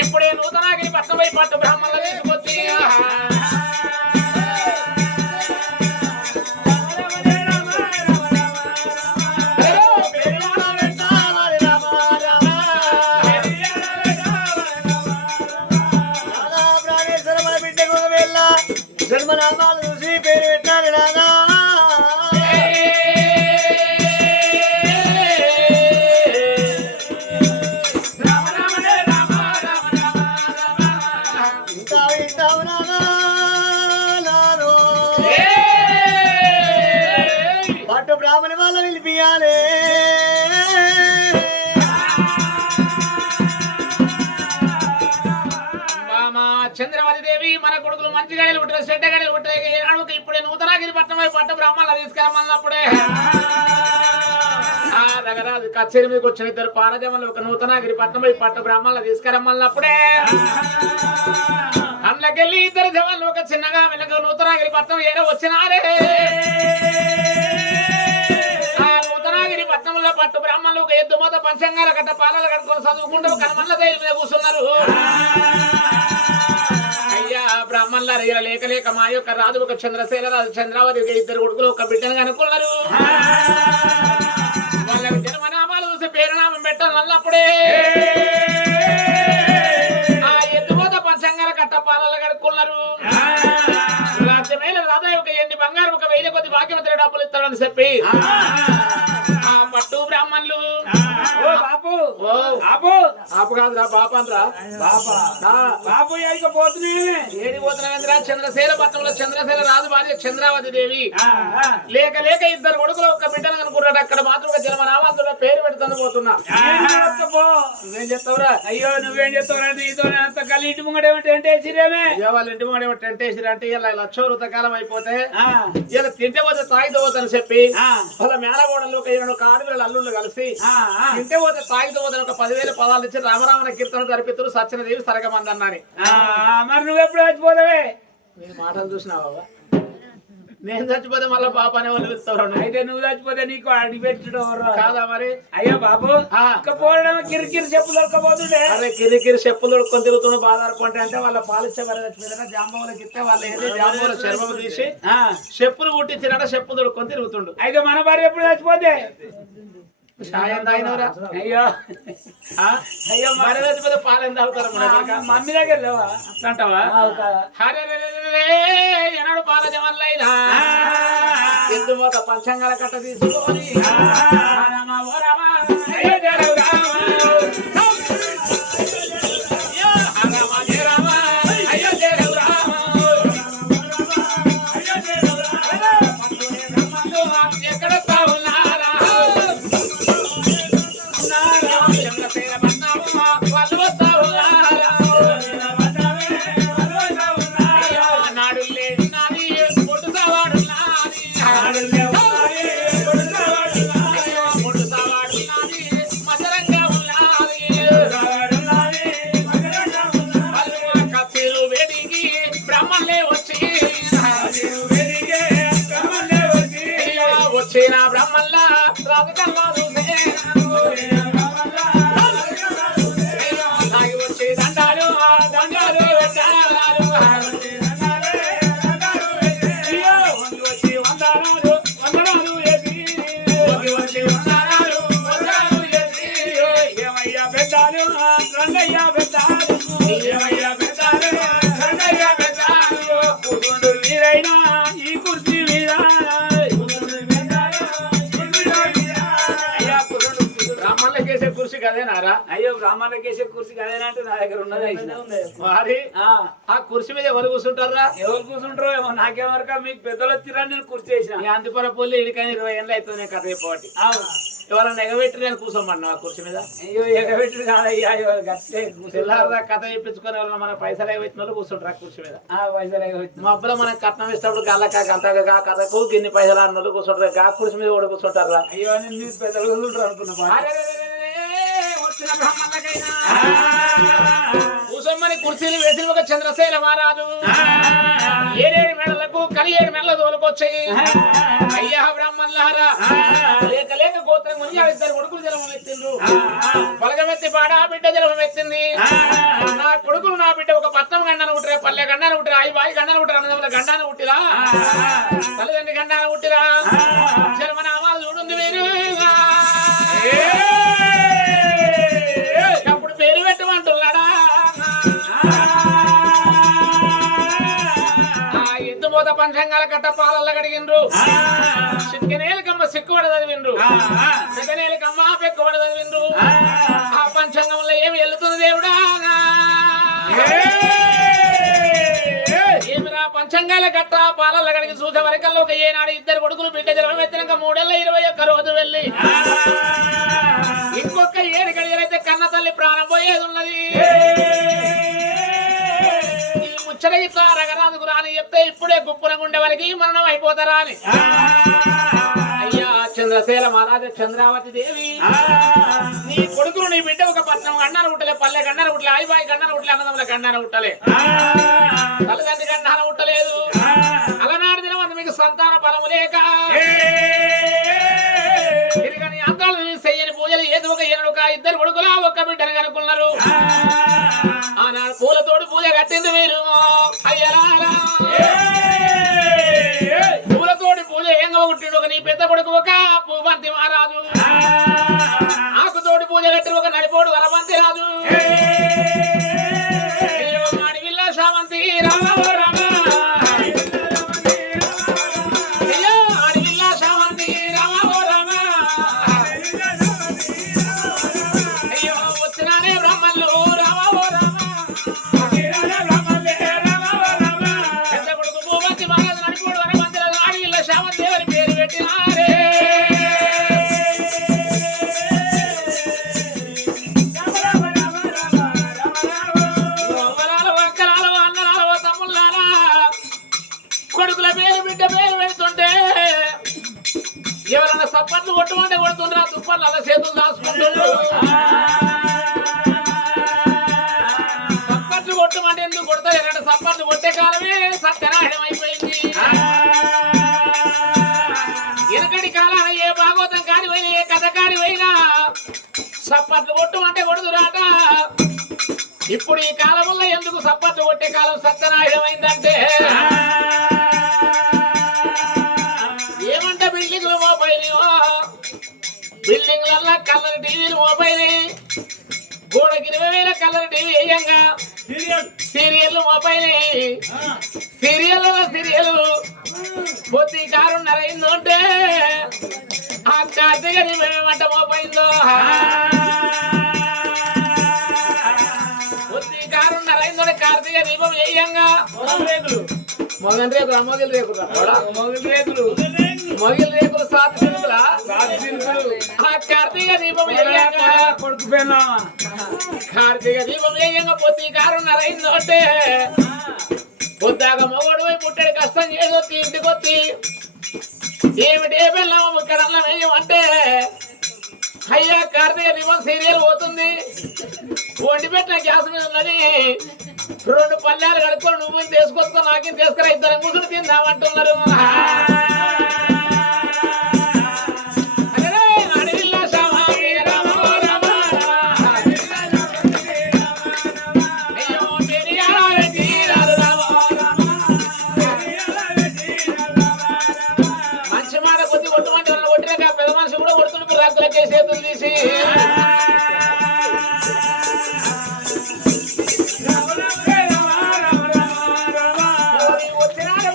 ఇప్పుడే నూతనాగిరి పట్టణమై పట్టు బ్రాహ్మణులు తీసుకొచ్చి జన్మనామాలు చూసి పేరు పెట్టాలి నానా పట్టు బ్రాహ్మణ వాళ్ళ పిలిపియాలే చంద్రవతి దేవి మన కొడుకులు మంచి గడిలు పుట్టారు చెడ్డ గడిలు పుట్టాయి ఇప్పుడే నూతనాగిరి పట్టణమై పట్టు బ్రాహ్మణులు తీసుకురమ్మన్నప్పుడే రగరాజు కచేరి మీదకి వచ్చిన ఇద్దరు పారజమలు ఒక నూతనాగిరి పట్టణమై పట్టు బ్రాహ్మణులు తీసుకురమ్మన్నప్పుడే అందుకెళ్ళి ఇద్దరు జవాన్లు ఒక చిన్నగా వెనక నూతనాగిరి పట్టణం ఏదో వచ్చినారే ఆ నూతనాగిరి పట్టణంలో పట్టు బ్రాహ్మణులు ఒక ఎద్దు మొత్తం పంచంగాల గట్ట పాలలు కట్టుకొని చదువుకుంటూ కనమల్ల ధైర్యం మీద కూర్చున్నారు. అయ్యా బ్రాహ్మణుల లేక లేక మా యొక్క రాజు ఒక చంద్రసేన రాజు చంద్రావతి ఇద్దరు కొడుకులు ఒక బిడ్డను కనుక్కున్నారు. వాళ్ళ జన్మనామాలు చూసి పేరునామం పెట్టాలన్నప్పుడే ఆ ఎద్దుమోత పంచంగాల కట్ట పాలలు కడుక్కున్నారు. రాజ్యమైన రాజా ఒక ఎన్ని బంగారం ఒక 1000 కొద్ది భాగ్యవంతుడు డబ్బులు ఇస్తాడని చెప్పి ఆ పట్టు బ్రాహ్మణులు ఆపు కాదురా బాపన్రా బాబు ఏడిపోతున్నా చంద్రశైల పట్టణంలో చంద్రశైల రాజు భార్య చంద్రావతి దేవి లేక లేక ఇద్దరు కొడుకులు ఒక బిడ్డను అనుకున్నాడు. అక్కడ మాత్రం ఒక జన్మనామాంతున్న పేరు పెడతాను పోతున్నా. నువ్వేం చెప్తావురా? అయ్యో నువ్వేం చెప్తావురా? నీతో అంత కలి ఇంటి ముంగడేమో టెంట్ వేసిరేమే. వాళ్ళ ఇంటి ముంగడేమో టెంట్ వేసిరు అంటే ఇలా 1,00,000 ఋతకాలం అయిపోతే ఇలా తింటే పోతే తాగితే పోతాను చెప్పి వాళ్ళ మేనగోడలు ఒక 2 ఆడపిల్లలు అల్లుళ్ళు కలిసి తింటే పోతే తాగితే పోతాను ఒక 10,000 పదాలు ఇచ్చి రామరామన కీర్తన జరిపితురు సత్యనదేవి సరగమందన్నాని. మరి నువ్వెప్పుడు చచ్చిపోతావే? నేను మాటలు చూసినావా? నేను చచ్చిపోతే మళ్ళీ పాప అనే వాళ్ళు పిలుస్తారు. అయితే నువ్వు చచ్చిపోతే నీకు అడిగి పెట్టడం కాదా మరి? అయ్యో బాబు పోవడం కిరికిరి చెప్పులు దొరకపోతుండే. అదే కిరికిరి చెప్పులు దొరుకుని తిరుగుతున్న బాధారుకుంటే అంటే వాళ్ళ పాలిచ్చే వారు చచ్చిపోయినా జాంబవులకి ఇస్తే వాళ్ళు ఏదో జాంబవుల చర్మం తీసి చెప్పులు కుట్టించినట్ట చెప్పులు దొరుకుని తిరుగుతుండు. అయితే మన భార్య ఎప్పుడు చచ్చిపోతే సాయం తాగినవరా? అయ్యో అయ్యో మరి చచ్చిపోతే పాలెం తాగుతారు. మమ్మీ దగ్గర లేవా అంటావా? ఎనాడు పాల జమల్లైనా ఎద్దు మోత పంచంగాల కట్ట తీసుకొని బ్రాహ్మణులకు వేసే కుర్చీ అదేనంటే నా దగ్గర ఉన్నది మరి ఆ కుర్చీ మీద ఎవరు కూర్చుంటారా? ఎవరు కూర్చుంటారో ఏమో నాకేమరక మీకు పెద్దలు వచ్చిరా నేను కుర్చీ వేసిన అందుకొర పొల్లి ఇడికని 20 ఏళ్ళు అవుతుంది నేను కథ చెప్పబట్టి. ఎవరన్నా ఎగబెట్టి నేను కూర్చోమన్నా ఆ కుర్చీ మీద? అయ్యో ఎగబెట్టి కాదయ్యా గట్టే తెల్లారదా కథ చెప్పించుకొని వాళ్ళ మన పైసలు ఎగబెట్టిన వాళ్ళు కూర్చుంటారు ఆ కుర్చీ మీద. పైసలు ఎగబెట్టి మా అబ్బులో మనం కట్నం ఇస్తాడు గల్లక గంతగా కథకు గిన్ని పైసలు అన్న వాళ్ళు కూర్చుంటారు. గా కుర్చీ మీద కూడా కూర్చుంటారా? అయ్యో నేను పెద్దలు కూర్చుంటారు అనుకున్నా. వచ్చిన బ్రాహ్మణులకైనా కూసమ్మని కుర్చీలు వేసిన ఒక చంద్రశైల మహారాజు 7 మెడలకు కలి 7 మెడల తోలుకొచ్చాయి. అయ్యా బ్రాహ్మణులారా, లేక లేక గోత్రం ముని 2 కొడుకులు జలమం ఎత్తిండ్రు. పలకమెత్తి పాడా బిడ్డ జలమం ఎత్తింది. నా కొడుకులు నా బిడ్డ ఒక పట్నం గండాన పుట్టిరా, పల్లె గండాన పుట్టిరా, బాయి గండాన పుట్టిరా, అన్నదమ్ముల గండాన పుట్టిరా, తల్లిదండ్రి గండాన పుట్టిరా. జన్మనామాలు చూడుంది మీరు. అప్పుడు పేరు పెట్టమంటున్నాడా? ఎత్తుపోత పంచంగాల కట్ట పాలల్ల కడిగిండ్రు. సిక్కనేలకమ్మ సిక్కుబడి చదివిండ్రు. సిక్కనేలకమ్మ పెక్కుబడి చదివిండ్రు. ఆ పంచాంగంలో ఏమి వెళ్తుంది దేవుడా? ఏమిరా పంచంగాల కట్ట పాలల్ల కడిగి చూసే వరకల్లో ఒక ఏనాడు 2 కొడుకులు బిడ్డ జన్మ ఎత్తినాక 3 ఏళ్ళ 21 రోజు వెళ్ళి ఇంకొక 7 గడియలైతే కన్న తల్లి ప్రాణం పోయేది ఉన్నది. ముచ్చట ఇట్లా రగరాదుకు రాని చెప్తే ఇప్పుడే గుప్పున గుండె వాళ్ళకి మరణం అయిపోతారా అని. అయ్యా చంద్రశైల మహారాజ చంద్రావతి దేవి, నీ కొడుకులు నీ బిడ్డ ఒక పట్నం గండాన ఉట్టలే, పల్లె గండాన ఉట్టలే, ఆయిబాయి గండాన ఉట్టలే, అన్నదమ్ముల గండాన ఉట్టలే, తల్లిదండ్రి గండాన ఉట్టలేదు. అలనాడు దినం మీకు సంతాన బలము లేక తిరిగని అంతాలు చెయ్యని పూజలు ఏదో ఒక 2 కొడుకులా 1 బిడ్డను కనుక్కున్నారు. ఆనాడు పూలతోడు పూజ కట్టింది మీరు. అయ్యలారా, పూలతోటి పూజ ఏంగా పుట్టిండు ఒక నీ పెద్ద కొడుకు ఒక పూవంతి మహారాజు. ఆకుతోటి పూజ కట్టి ఒక నడిపోడు వరవంతి రాజు. అడవిల్ల శామంతి రామ రామ, అయ్యో అడవిల్ల శామంతి రామ రామ. అయ్యో వచ్చినానే బ్రహ్మలు రామ రామ. పెద్ద కొడుకు పూవంతి మహారాజు నడిపోడు వరవంతి రాజు. అడవిల్ల శామంతి ఎవరి పేరు పెట్టినారే? కొడుకుల పేరు బిడ్డ పేరు పెడుతుంటే ఎవరన్నా సప్పట్లు కొట్టమంటే కొడుతుండ్రా, తుప్పట్లు అలా చేతులు దాచుకుంటుండ్రు. సప్పట్లు కొట్టమంటే ఎందుకు కొడతారు? ఎలాంటి సప్పట్లు కొట్టే కాలమే సత్యనారాయణం అయిపోయింది. వెనకటి కాలాన ఏ భాగవతం కాడి పోయినా, ఏ కథ కాడి పోయినా సప్పట్లు కొట్టమంటే కొడుతురాట. ఇప్పుడు ఈ కాలంలో ఎందుకు సప్పట్లు కొట్టే కాలం సత్యనారాయణం అయిందంటే ఏమంటే బిల్డింగ్లు మోపైనాయో, బిల్డింగ్లల్లో కలర్ టీవీలు మోపైనాయి. గోడకి 20,000 కలర్ టీవీ వేయంగా సీరియల్ మోపైనాయి. సీరియల్ పొత్తి 6:30 అయిందంటే ఆ కార్తీక దీపం మోపైందో. పొత్తి 6:30 అయిందంటే కార్తీక దీపం వేయంగా మొగలి రేకులు 7 చినుకుల ఆ కార్తీక దీపం కొడుకు పోయినా కార్తీక దీపం వేయంగా పొత్తి 6:30 అయిందంటే పొద్దాక మొగడు పోయి పుట్టడి కష్టం చేసి ఇంటికి వచ్చి ఏమిటి ఏ పిల్లం ఇక్కడ అన్నం వేయమంటే అయ్యా కార్తీక దీపం సీరియల్ పోతుంది, వండి పెట్టిన గ్యాస్ మీద ఉన్నది, 2 పల్లెలు కడుక్కొని నువ్వు తీసుకొచ్చుకో, నాకేం తీసుకురా, 2 కూతురు తిందామంటున్నారు. మంచి మాట కొద్ది కొట్టమంటే కొట్టినాక పెద్ద మనిషి కూడా కొడుతుంటే రాత్రులకే చేతులు తీసి వచ్చినాడు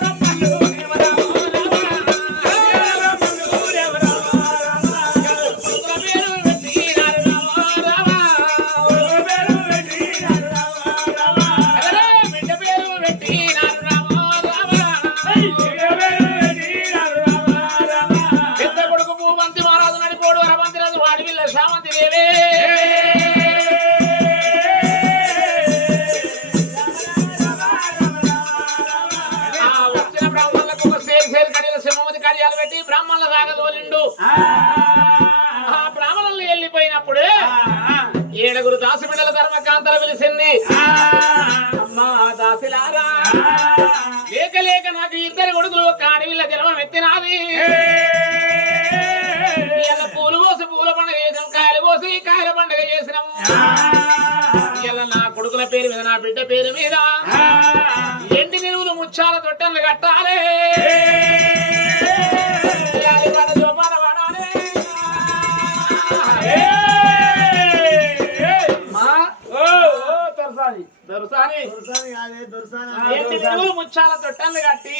ఏంటి విలువలు ముచ్చాల తొట్టలు కట్టి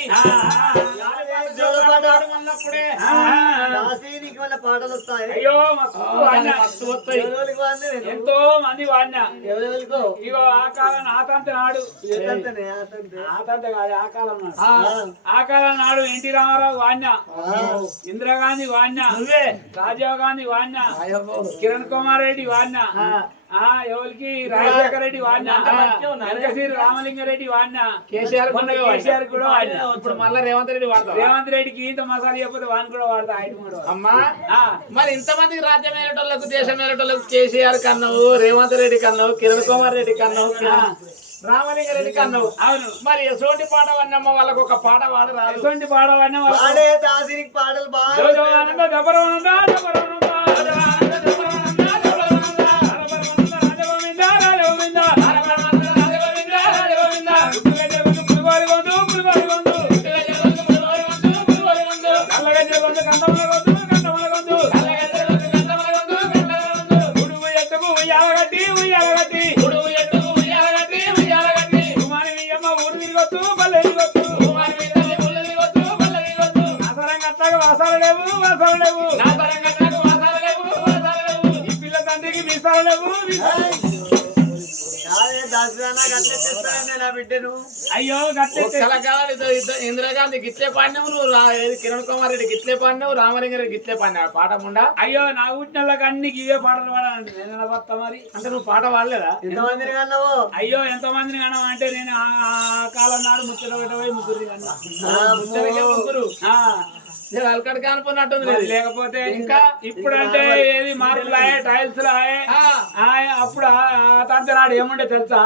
ఉన్నప్పుడే పాటలు వస్తాయి. అయ్యో మస్తు వాడినా. మస్తు వస్తాయి. ఎంతో మంది వాడినా. ఇగో ఆ కాలం ఆతంత నాడు ఆతంత కాదు ఆ కాలం నాడు ఆ కాలం నాడు ఎన్టీ రామారావు వాడినా, ఇందిరాగాంధీ వాడినా, నువ్వే రాజీవ్ గాంధీ వాడినా, కిరణ్ కుమార్ రెడ్డి వాడినా, ఎవరికి రాజశేఖర రెడ్డి వాడినా, వెంకటగిరి రామలింగారెడ్డి వాడినా, కేసీఆర్ కేసీఆర్ కూడా వాడినా. ఇప్పుడు మళ్ళా రేవంత్ రెడ్డి వాడతారు. రేవంత్ రెడ్డికి ఇంత మసాలా చెప్పకపోతే వాడిని కూడా వాడతా. ఆయన కూడా అమ్మా మరి ఇంతమందికి రాజ్యం ఏలేటోళ్ళకు దేశం ఏలేటోళ్ళకు కేసీఆర్ కన్నావు, రేవంత్ రెడ్డి కన్నావు, కిరణ్ కుమార్ రెడ్డి కన్నావు, రామలింగారెడ్డి కన్నావు. అవును. మరి ఎటువంటి పాట వాడినమ్మ వాళ్ళకు ఒక పాట వాడు రాదు. ఎటువంటి పాడవాడినా పాటలు బాగా అయ్యో ఇందిరాగాంధీ గిట్లే పాడినావు నువ్వు, కిరణ్ కుమార్ రెడ్డి గిట్లే పాడినావు, రామలింగారెడ్డి గిట్లే పాడినావు. పాట ముండా అయ్యో నా పుట్టినోళ్ళకి అన్ని ఇవే పాటలు పాడాలంటే నేను వస్తా మరి. అంటే నువ్వు పాట పాడలేదా? ఎంతమందిని కన్నావు? అయ్యో ఎంత మందిని కన్నా అంటే నేను ఆ కాలం నాడు ముచ్చట పెట్టబోయి ముగ్గురు ముగ్గురు అలకడికి అనుకున్నట్టుంది. లేకపోతే ఇంకా ఇప్పుడంటే ఏది మార్పులు టైల్స్ అప్పుడు తంత నాడు ఏముండే తెలుసా?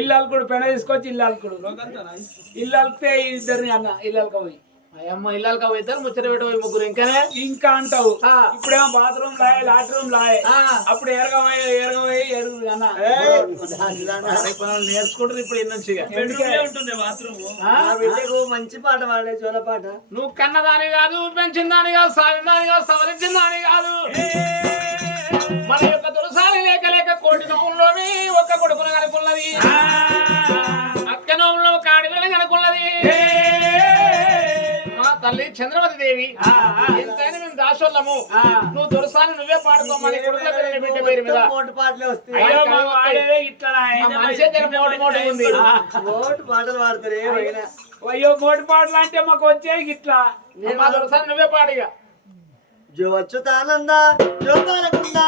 ఇల్లు అల్లుకుడు పెన తీసుకొచ్చి ఇల్లు అల్లుకుడు ఇల్లు అల్లితే ఇద్దరిని అన్న ఇల్లు అల్కపోయి అమ్మ ఇళ్ళకి పోయితారు ముచ్చట పెట్టబోయి ముగ్గురు. ఇంకానే ఇంకా అంటావు. ఇప్పుడేమో బాత్రూమ్ లాయే లాట్రూమ్ లాయే. అప్పుడు ఎరగబోయి ఎరుగు అన్న నేర్చుకుంటారు ఇప్పుడు ఇన్ని నుంచి ఉంటుంది బాత్రూమ్. మంచి పాట పాడే చోళ పాట. నువ్వు కన్నదాని కాదు, పెంచిన దాని కాదు, సాగిన దాని కాదు, సవరించిన దాని కాదు. మన యొక్క దురసాని లేక లేక కోటి నోములోని ఒక్క కొడుకును కనుకున్నది, అక్క నోములో కాడిలను కనుకున్నది మా తల్లి చంద్రవతి దేవి. ఎంతైనా మేము దాసోళ్ళము, నువ్వు దురసాని నువ్వే పాడుకోమని కొడుకుల బిడ్డ పేరు మీద పాటలే వస్తాయి. పాటలు పాడతారు. అయ్యో మోటి పాటలు అంటే మాకు వచ్చాయి ఇట్లా. మా దురసాని నువ్వే పాడిగా జో అచ్యుతానంద జో బాలకుందా